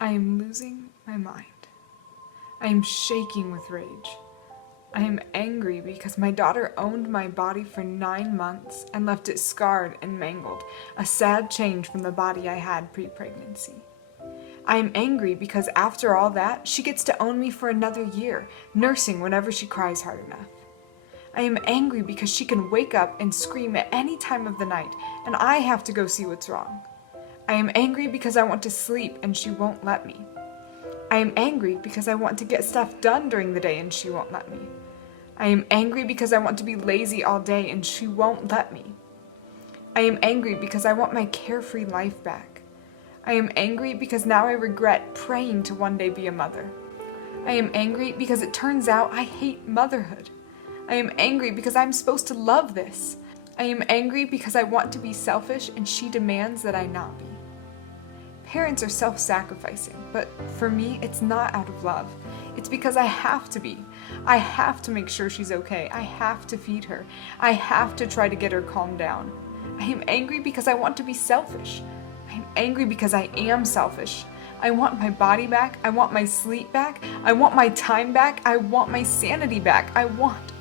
I am losing my mind. I am shaking with rage. I am angry because my daughter owned my body for 9 months and left it scarred and mangled, a sad change from the body I had pre-pregnancy. I am angry because after all that, she gets to own me for another year, nursing whenever she cries hard enough. I am angry because she can wake up and scream at any time of the night, and I have to go see what's wrong. I am angry because I want to sleep and she won't let me. I am angry because I want to get stuff done during the day and she won't let me. I am angry because I want to be lazy all day and she won't let me. I am angry because I want my carefree life back. I am angry because now I regret praying to one day be a mother. I am angry because it turns out I hate motherhood. I am angry because I'm supposed to love this. I am angry because I want to be selfish and she demands that I not be. Parents are self-sacrificing, but for me, it's not out of love. It's because I have to be. I have to make sure she's okay. I have to feed her. I have to try to get her calmed down. I am angry because I want to be selfish. I am angry because I am selfish. I want my body back. I want my sleep back. I want my time back. I want my sanity back. I want.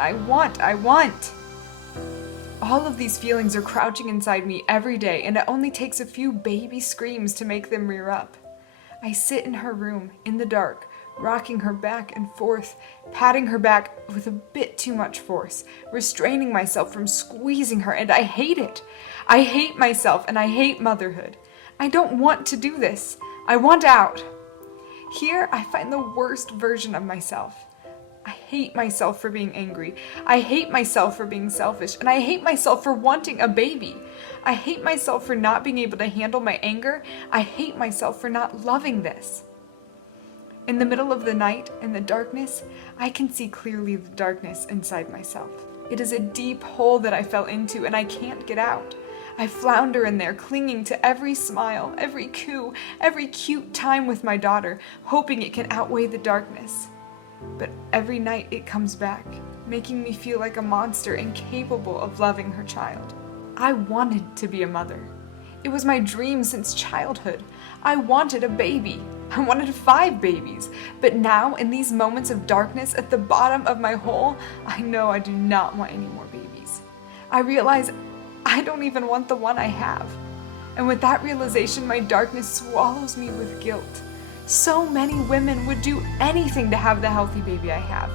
All of these feelings are crouching inside me every day, and it only takes a few baby screams to make them rear up. I sit in her room, in the dark, rocking her back and forth, patting her back with a bit too much force, restraining myself from squeezing her, and I hate it. I hate myself, and I hate motherhood. I don't want to do this. I want out. Here, I find the worst version of myself. I hate myself for being angry. I hate myself for being selfish, and I hate myself for wanting a baby. I hate myself for not being able to handle my anger. I hate myself for not loving this. In the middle of the night, in the darkness, I can see clearly the darkness inside myself. It is a deep hole that I fell into, and I can't get out. I flounder in there, clinging to every smile, every coo, every cute time with my daughter, hoping it can outweigh the darkness. But every night it comes back, making me feel like a monster incapable of loving her child. I wanted to be a mother. It was my dream since childhood. I wanted a baby. I wanted 5 babies. But now, in these moments of darkness at the bottom of my hole, I know I do not want any more babies. I realize I don't even want the one I have. And with that realization, my darkness swallows me with guilt. So many women would do anything to have the healthy baby I have.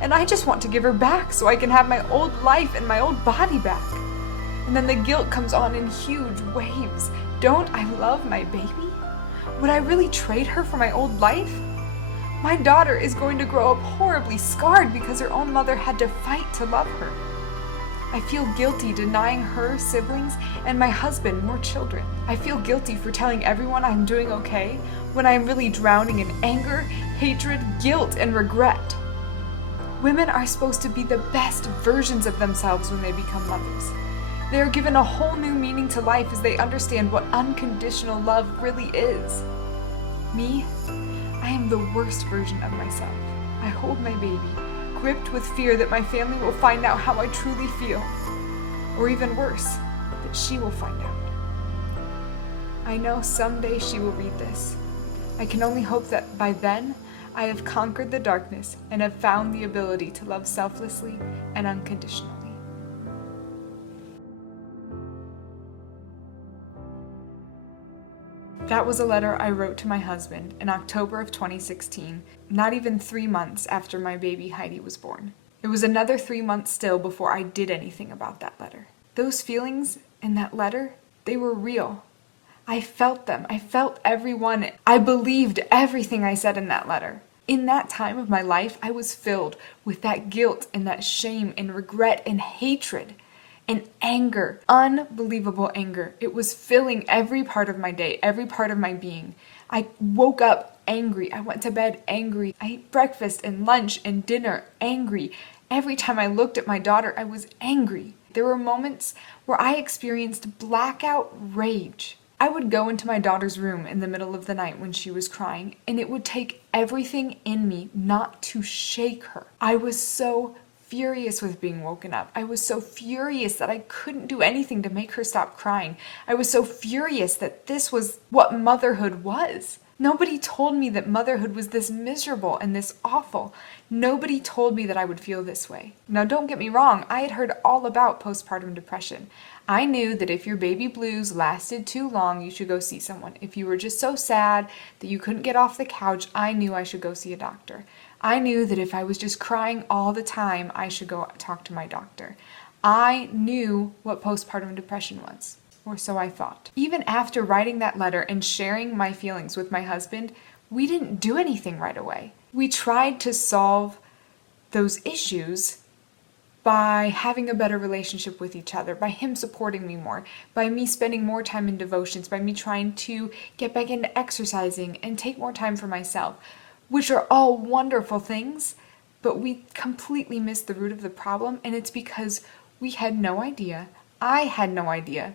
And I just want to give her back so I can have my old life and my old body back. And then the guilt comes on in huge waves. Don't I love my baby? Would I really trade her for my old life? My daughter is going to grow up horribly scarred because her own mother had to fight to love her. I feel guilty denying her siblings and my husband more children. I feel guilty for telling everyone I'm doing okay when I'm really drowning in anger, hatred, guilt, and regret. Women are supposed to be the best versions of themselves when they become mothers. They are given a whole new meaning to life as they understand what unconditional love really is. Me, I am the worst version of myself. I hold my baby, gripped with fear that my family will find out how I truly feel. Or even worse, that she will find out. I know someday she will read this. I can only hope that by then, I have conquered the darkness and have found the ability to love selflessly and unconditionally. That was a letter I wrote to my husband in October of 2016, not even 3 months after my baby Heidi was born. It was another 3 months still before I did anything about that letter. Those feelings in that letter, they were real. I felt them. I felt every one. I believed everything I said in that letter. In that time of my life, I was filled with that guilt and that shame and regret and hatred and anger, unbelievable anger. It was filling every part of my day, every part of my being. I woke up angry. I went to bed angry. I ate breakfast and lunch and dinner angry. Every time I looked at my daughter, I was angry. There were moments where I experienced blackout rage. I would go into my daughter's room in the middle of the night when she was crying, and it would take everything in me not to shake her. I was so furious with being woken up. I was so furious that I couldn't do anything to make her stop crying. I was so furious that this was what motherhood was. Nobody told me that motherhood was this miserable and this awful. Nobody told me that I would feel this way. Now, don't get me wrong, I had heard all about postpartum depression. I knew that if your baby blues lasted too long, you should go see someone. If you were just so sad that you couldn't get off the couch, I knew I should go see a doctor. I knew that if I was just crying all the time, I should go talk to my doctor. I knew what postpartum depression was. Or so I thought. Even after writing that letter and sharing my feelings with my husband, we didn't do anything right away. We tried to solve those issues by having a better relationship with each other, by him supporting me more, by me spending more time in devotions, by me trying to get back into exercising and take more time for myself, which are all wonderful things, but we completely missed the root of the problem, and it's because we had no idea, I had no idea,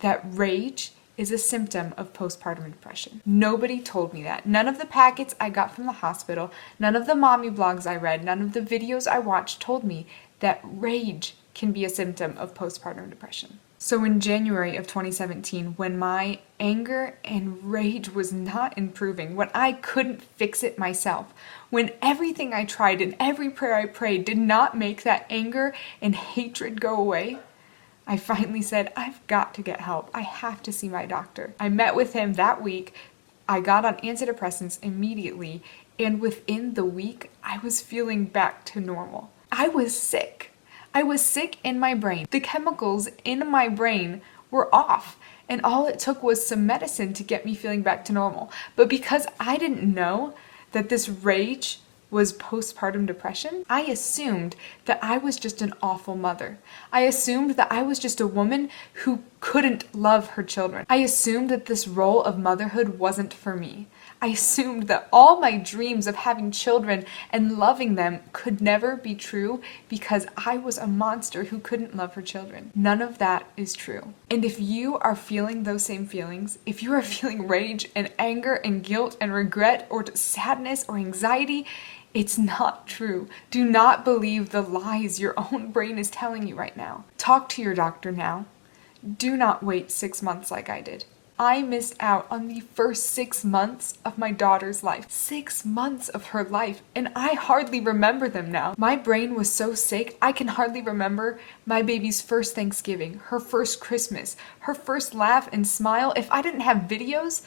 that rage is a symptom of postpartum depression. Nobody told me that. None of the packets I got from the hospital, none of the mommy blogs I read, none of the videos I watched told me that rage can be a symptom of postpartum depression. So in January of 2017, when my anger and rage was not improving, when I couldn't fix it myself, when everything I tried and every prayer I prayed did not make that anger and hatred go away, I finally said, I've got to get help. I have to see my doctor. I met with him that week. I got on antidepressants immediately, and within the week, I was feeling back to normal. I was sick. I was sick in my brain. The chemicals in my brain were off, and all it took was some medicine to get me feeling back to normal. But because I didn't know that this rage was postpartum depression, I assumed that I was just an awful mother. I assumed that I was just a woman who couldn't love her children. I assumed that this role of motherhood wasn't for me. I assumed that all my dreams of having children and loving them could never be true because I was a monster who couldn't love her children. None of that is true. And if you are feeling those same feelings, if you are feeling rage and anger and guilt and regret or sadness or anxiety, it's not true. Do not believe the lies your own brain is telling you right now. Talk to your doctor now. Do not wait 6 months like I did. I missed out on the first 6 months of my daughter's life. 6 months of her life, and I hardly remember them now. My brain was so sick, I can hardly remember my baby's first Thanksgiving, her first Christmas, her first laugh and smile. If I didn't have videos,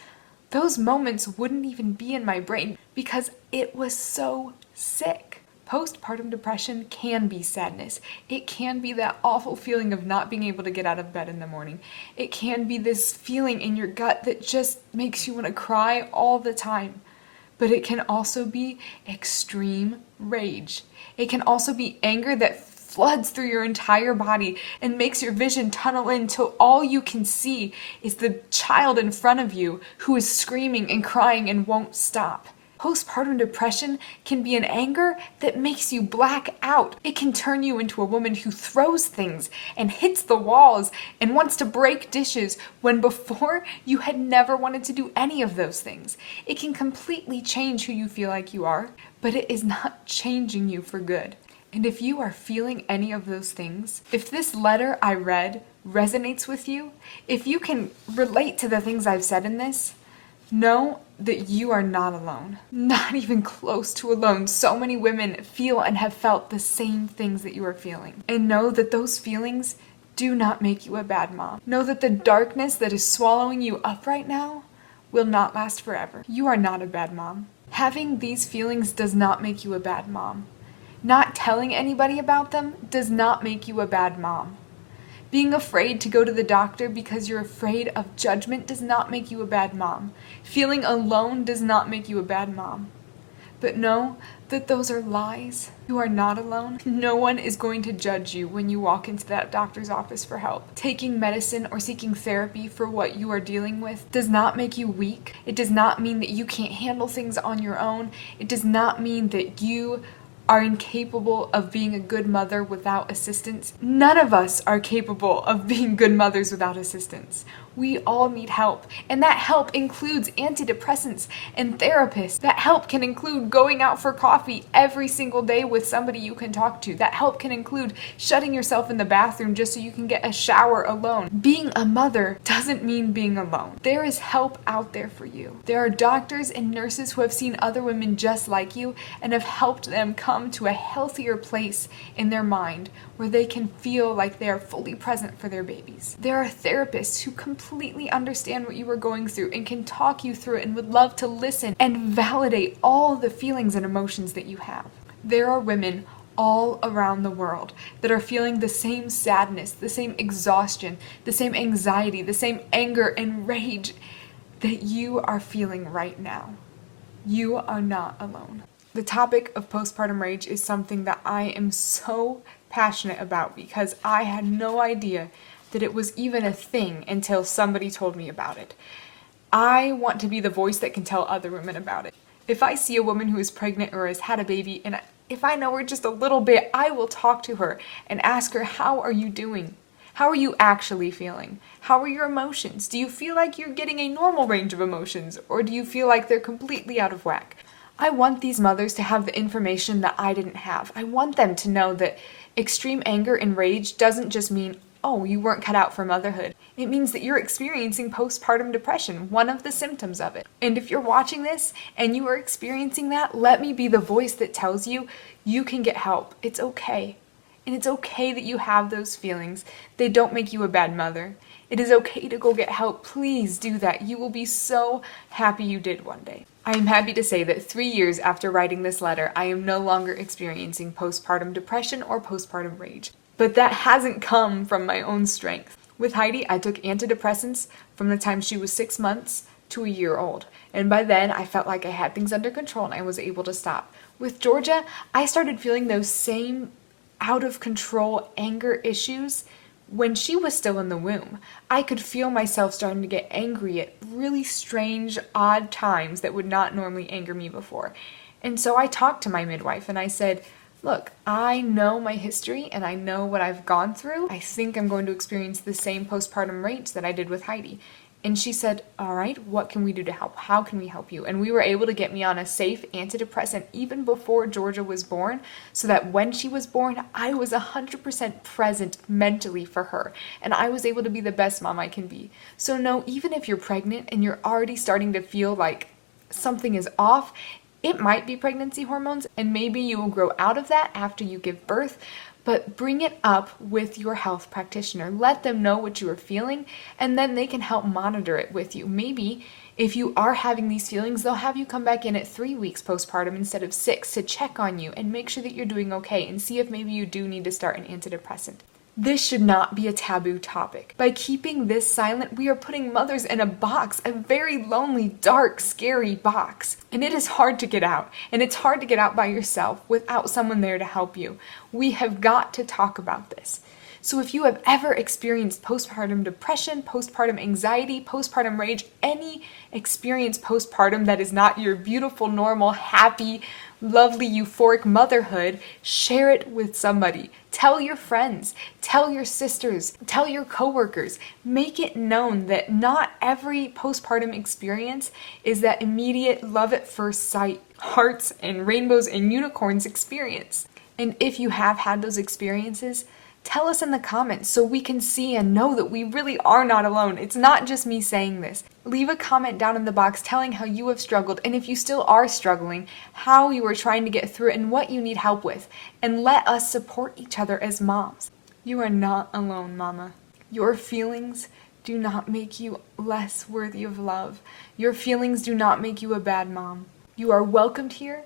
those moments wouldn't even be in my brain because it was so sick. Postpartum depression can be sadness. It can be that awful feeling of not being able to get out of bed in the morning. It can be this feeling in your gut that just makes you want to cry all the time. But it can also be extreme rage. It can also be anger that floods through your entire body and makes your vision tunnel in till all you can see is the child in front of you who is screaming and crying and won't stop. Postpartum depression can be an anger that makes you black out. It can turn you into a woman who throws things and hits the walls and wants to break dishes when before you had never wanted to do any of those things. It can completely change who you feel like you are, but it is not changing you for good. And if you are feeling any of those things, if this letter I read resonates with you, if you can relate to the things I've said in this, know that you are not alone. Not even close to alone. So many women feel and have felt the same things that you are feeling. And know that those feelings do not make you a bad mom. Know that the darkness that is swallowing you up right now will not last forever. You are not a bad mom. Having these feelings does not make you a bad mom. Not telling anybody about them does not make you a bad mom. Being afraid to go to the doctor because you're afraid of judgment does not make you a bad mom. Feeling alone does not make you a bad mom. But know that those are lies. You are not alone. No one is going to judge you when you walk into that doctor's office for help. Taking medicine or seeking therapy for what you are dealing with does not make you weak. It does not mean that you can't handle things on your own. It does not mean that you are incapable of being a good mother without assistance. None of us are capable of being good mothers without assistance. We all need help, and that help includes antidepressants and therapists. That help can include going out for coffee every single day with somebody you can talk to. That help can include shutting yourself in the bathroom just so you can get a shower alone. Being a mother doesn't mean being alone. There is help out there for you. There are doctors and nurses who have seen other women just like you and have helped them come to a healthier place in their mind where they can feel like they are fully present for their babies. There are therapists who completely understand what you are going through and can talk you through it and would love to listen and validate all the feelings and emotions that you have. There are women all around the world that are feeling the same sadness, the same exhaustion, the same anxiety, the same anger and rage that you are feeling right now. You are not alone. The topic of postpartum rage is something that I am so passionate about because I had no idea that it was even a thing until somebody told me about it. I want to be the voice that can tell other women about it. If I see a woman who is pregnant or has had a baby, and if I know her just a little bit, I will talk to her and ask her, how are you doing? How are you actually feeling? How are your emotions? Do you feel like you're getting a normal range of emotions, or do you feel like they're completely out of whack? I want these mothers to have the information that I didn't have. I want them to know that extreme anger and rage doesn't just mean, oh, you weren't cut out for motherhood. It means that you're experiencing postpartum depression, one of the symptoms of it. And if you're watching this and you are experiencing that, let me be the voice that tells you you can get help. It's okay. And it's okay that you have those feelings. They don't make you a bad mother. It is okay to go get help. Please do that. You will be so happy you did one day. I am happy to say that 3 years after writing this letter, I am no longer experiencing postpartum depression or postpartum rage. But that hasn't come from my own strength. With Heidi, I took antidepressants from the time she was 6 months to a year old. And by then, I felt like I had things under control and I was able to stop. With Georgia, I started feeling those same out of control anger issues when she was still in the womb. I could feel myself starting to get angry at really strange, odd times that would not normally anger me before. And so I talked to my midwife and I said, look, I know my history and I know what I've gone through. I think I'm going to experience the same postpartum rage that I did with Heidi. And she said, all right, what can we do to help? How can we help you? And we were able to get me on a safe antidepressant even before Georgia was born, so that when she was born, I was 100% present mentally for her. And I was able to be the best mom I can be. So no, even if you're pregnant and you're already starting to feel like something is off, it might be pregnancy hormones, and maybe you will grow out of that after you give birth, but bring it up with your health practitioner. Let them know what you are feeling, and then they can help monitor it with you. Maybe if you are having these feelings, they'll have you come back in at 3 weeks postpartum instead of 6 to check on you and make sure that you're doing okay and see if maybe you do need to start an antidepressant. This should not be a taboo topic. By keeping this silent, we are putting mothers in a box, a very lonely, dark, scary box. And it is hard to get out. And it's hard to get out by yourself without someone there to help you. We have got to talk about this. So if you have ever experienced postpartum depression, postpartum anxiety, postpartum rage, any experience postpartum that is not your beautiful, normal, happy, lovely, euphoric motherhood, share it with somebody. Tell your friends, tell your sisters, tell your coworkers. Make it known that not every postpartum experience is that immediate love at first sight, hearts and rainbows and unicorns experience. And if you have had those experiences, tell us in the comments so we can see and know that we really are not alone. It's not just me saying this. Leave a comment down in the box telling how you have struggled, and if you still are struggling, how you are trying to get through it and what you need help with. And let us support each other as moms. You are not alone, mama. Your feelings do not make you less worthy of love. Your feelings do not make you a bad mom. You are welcomed here,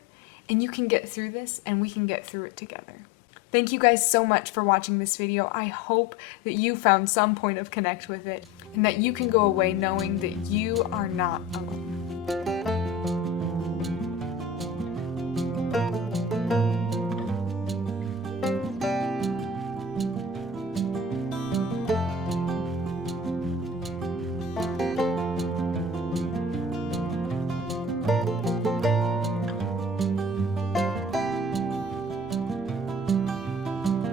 and you can get through this, and we can get through it together. Thank you guys so much for watching this video. I hope that you found some point of connect with it and that you can go away knowing that you are not alone.